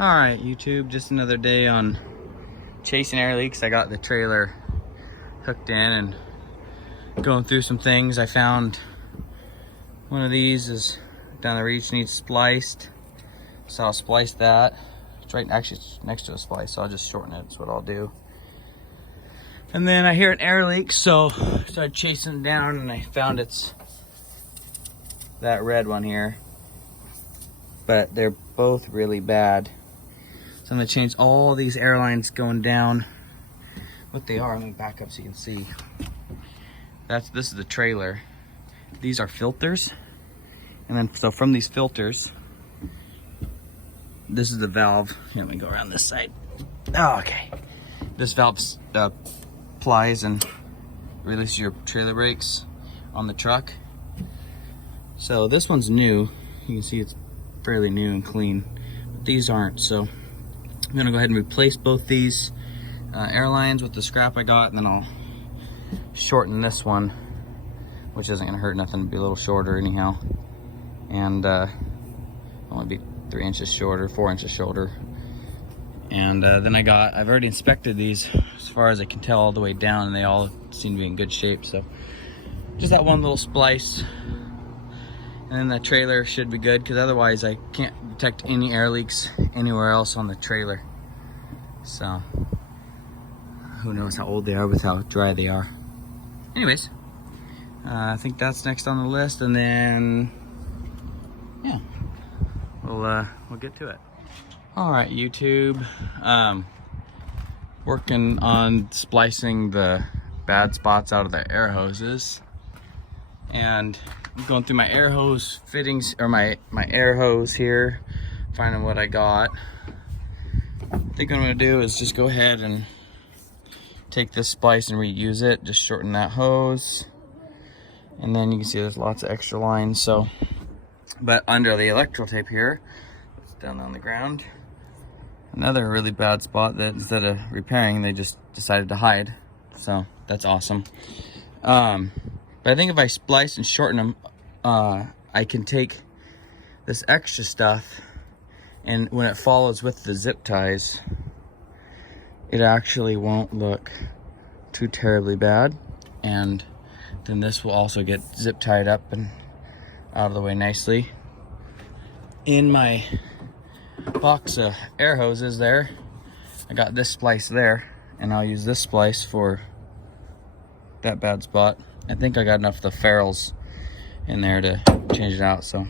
All right, YouTube, just another day on chasing air leaks. I got the trailer hooked in and going through some things. I found one of these is down the reach, needs spliced. So I'll splice that. It's right, actually it's next to a splice, so I'll just shorten it. That's what I'll do. And then I hear an air leak, so I started chasing it down and I found it's that red one here. But they're both really bad. So I'm gonna change all these air lines going down. What they are, I'm gonna back up so you can see. This is the trailer. These are filters. And then, so from these filters, this is the valve. Here, let me go around this side. Oh, okay. This valve plies and releases your trailer brakes on the truck. So this one's new. You can see it's fairly new and clean. But these aren't, so I'm gonna go ahead and replace both these air lines with the scrap I got, and then I'll shorten this one, which isn't gonna hurt nothing, be a little shorter anyhow. And only be 3 inches shorter, 4 inches shorter. And then I've already inspected these as far as I can tell all the way down, and they all seem to be in good shape. So just that one little splice, and then the trailer should be good, because otherwise I can't detect any air leaks anywhere else on the trailer. So who knows how old they are with how dry they are. Anyways, I think that's next on the list, and then yeah, we'll get to it. All right, YouTube, working on splicing the bad spots out of the air hoses, and I'm going through my air hose fittings, or my air hose here, finding what I got. I think what I'm gonna do is just go ahead and take this splice and reuse it, just shorten that hose. And then you can see there's lots of extra lines. So, but under the electrical tape here, it's down on the ground. Another really bad spot that instead of repairing, they just decided to hide. So that's awesome. But I think if I splice and shorten them, I can take this extra stuff, and when it follows with the zip ties, it actually won't look too terribly bad. And then this will also get zip tied up and out of the way nicely. In my box of air hoses there, I got this splice there, and I'll use this splice for that bad spot. I think I got enough of the ferrules in there to change it out. So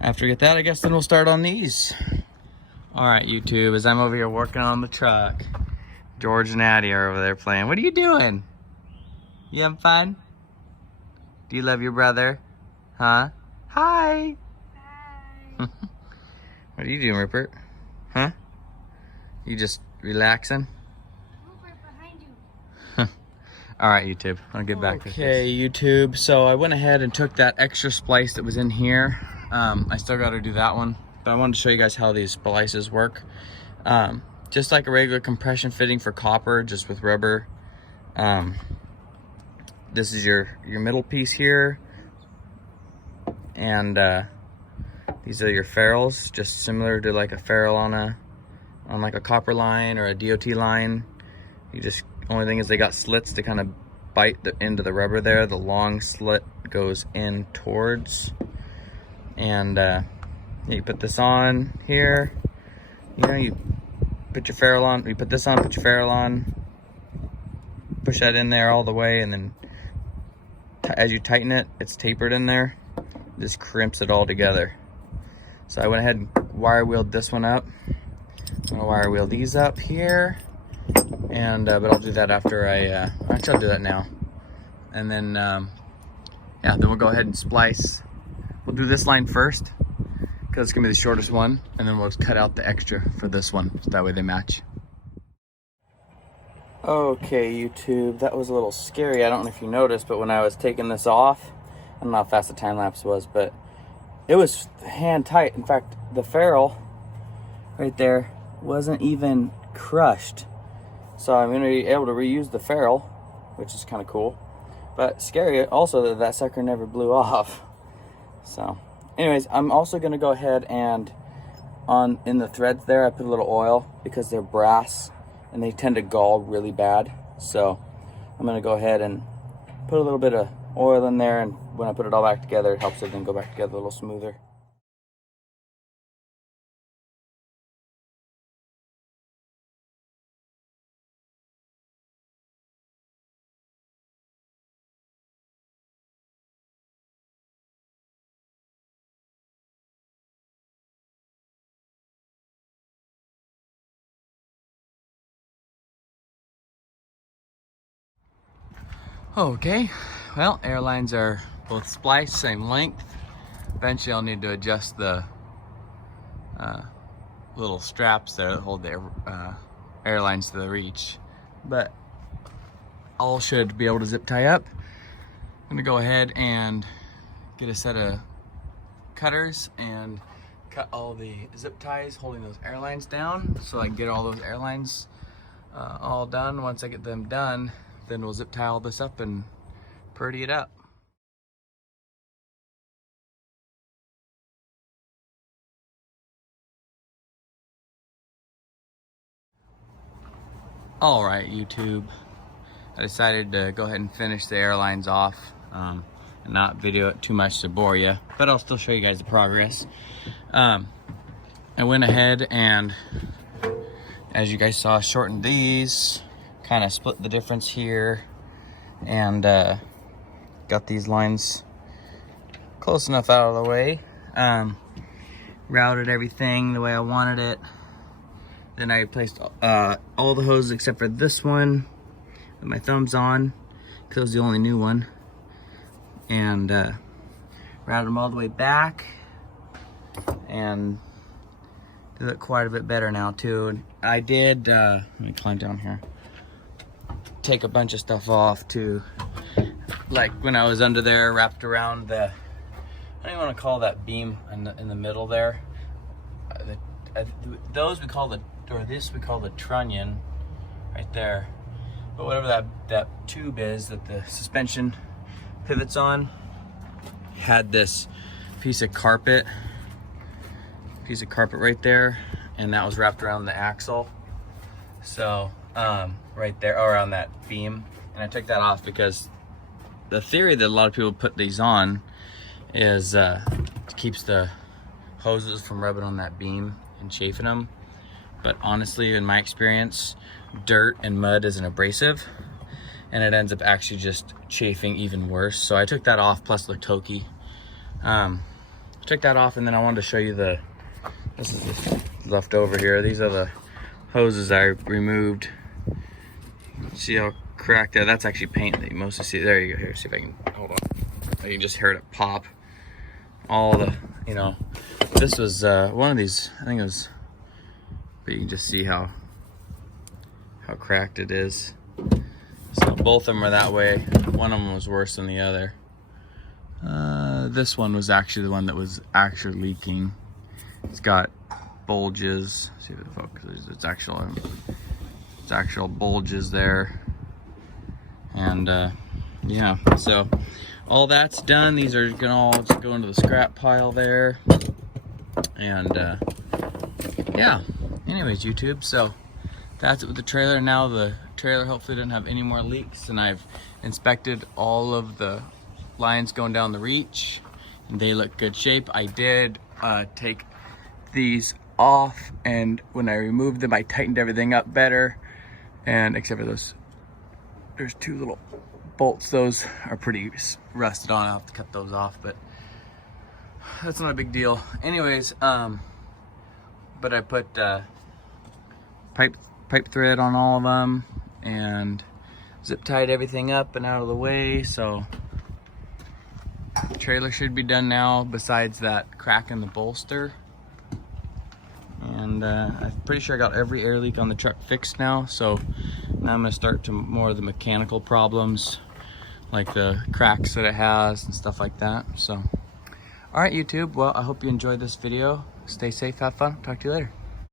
after we get that, I guess then we'll start on these. All right, YouTube, as I'm over here working on the truck, George and Addie are over there playing. What are you doing? You having fun? Do you love your brother? Huh? Hi. Hi. What are you doing, Rupert? Huh? You just relaxing? Rupert, behind you. All right, YouTube, I'll get back to this. Okay, YouTube, so I went ahead and took that extra splice that was in here. I still got to do that one, but I wanted to show you guys how these splices work. Just like a regular compression fitting for copper, just with rubber. This is your middle piece here, and these are your ferrules, just similar to like a ferrule on like a copper line or a DOT line. You just, only thing is they got slits to kind of bite into the rubber there. The long slit goes in towards, and you put this on here. You know, you put your ferrule on, you put this on, put your ferrule on, push that in there all the way, and then as you tighten it, it's tapered in there. Just crimps it all together. So I went ahead and wire wheeled this one up. I'm gonna wire wheel these up here, and but I'll do that after actually I'll do that now. And then yeah, then we'll go ahead and splice. We'll do this line first, because it's gonna be the shortest one, and then we'll just cut out the extra for this one, so that way they match. Okay, YouTube, that was a little scary. I don't know if you noticed, but when I was taking this off, I don't know how fast the time lapse was, but it was hand tight. In fact, the ferrule right there wasn't even crushed. So I'm gonna be able to reuse the ferrule, which is kind of cool. But scary also that sucker never blew off. So anyways, I'm also gonna go ahead and in the threads there, I put a little oil because they're brass and they tend to gall really bad. So I'm gonna go ahead and put a little bit of oil in there, and when I put it all back together, it helps everything go back together a little smoother. Okay, well, airlines are both spliced, same length. Eventually I'll need to adjust the little straps there that hold the airlines to the reach. But all should be able to zip tie up. I'm gonna go ahead and get a set of cutters and cut all the zip ties holding those airlines down so I can get all those airlines all done. Once I get them done, then we'll zip tie all this up and pretty it up. All right, YouTube. I decided to go ahead and finish the airlines off and not video it too much to bore you, but I'll still show you guys the progress. I went ahead and, as you guys saw, shortened these, kind of split the difference here, and got these lines close enough out of the way. Routed everything the way I wanted it. Then I placed all the hoses except for this one with my thumbs on, because it was the only new one. And routed them all the way back. And they look quite a bit better now too. And I did, let me climb down here, take a bunch of stuff off too. Like when I was under there, wrapped around the, I don't even want to call that beam in the middle there. Those we call the, or this we call the trunnion right there. But whatever that tube is that the suspension pivots on, had this piece of carpet right there, and that was wrapped around the axle. So right there, around that beam. And I took that off because the theory that a lot of people put these on is it keeps the hoses from rubbing on that beam and chafing them. But honestly, in my experience, dirt and mud is an abrasive, and it ends up actually just chafing even worse. So I took that off, plus the Toki. Took that off, and then I wanted to show you this is left over here. These are the hoses I removed. See how cracked that? That's actually paint that you mostly see. There you go. Here, see if I can, hold on. You can just hear it pop. All the, you know, this was one of these, I think it was, but you can just see how cracked it is. So both of them are that way. One of them was worse than the other. This one was actually the one that was actually leaking. It's got bulges. Let's see if it focuses. It's actual bulges there. And yeah, so all that's done. These are gonna all just go into the scrap pile there. And yeah, anyways, YouTube, so that's it with the trailer. Now the trailer hopefully didn't have any more leaks, and I've inspected all of the lines going down the reach, and they look good shape. I did take these off, and when I removed them, I tightened everything up better, and except for those, there's two little bolts. Those are pretty rusted on. I'll have to cut those off, but that's not a big deal. Anyways, but I put pipe thread on all of them and zip tied everything up and out of the way. So the trailer should be done now, besides that crack in the bolster. And I'm pretty sure I got every air leak on the truck fixed now. So now I'm gonna start to more of the mechanical problems, like the cracks that it has and stuff like that. So, all right, YouTube, well, I hope you enjoyed this video. Stay safe, have fun, talk to you later.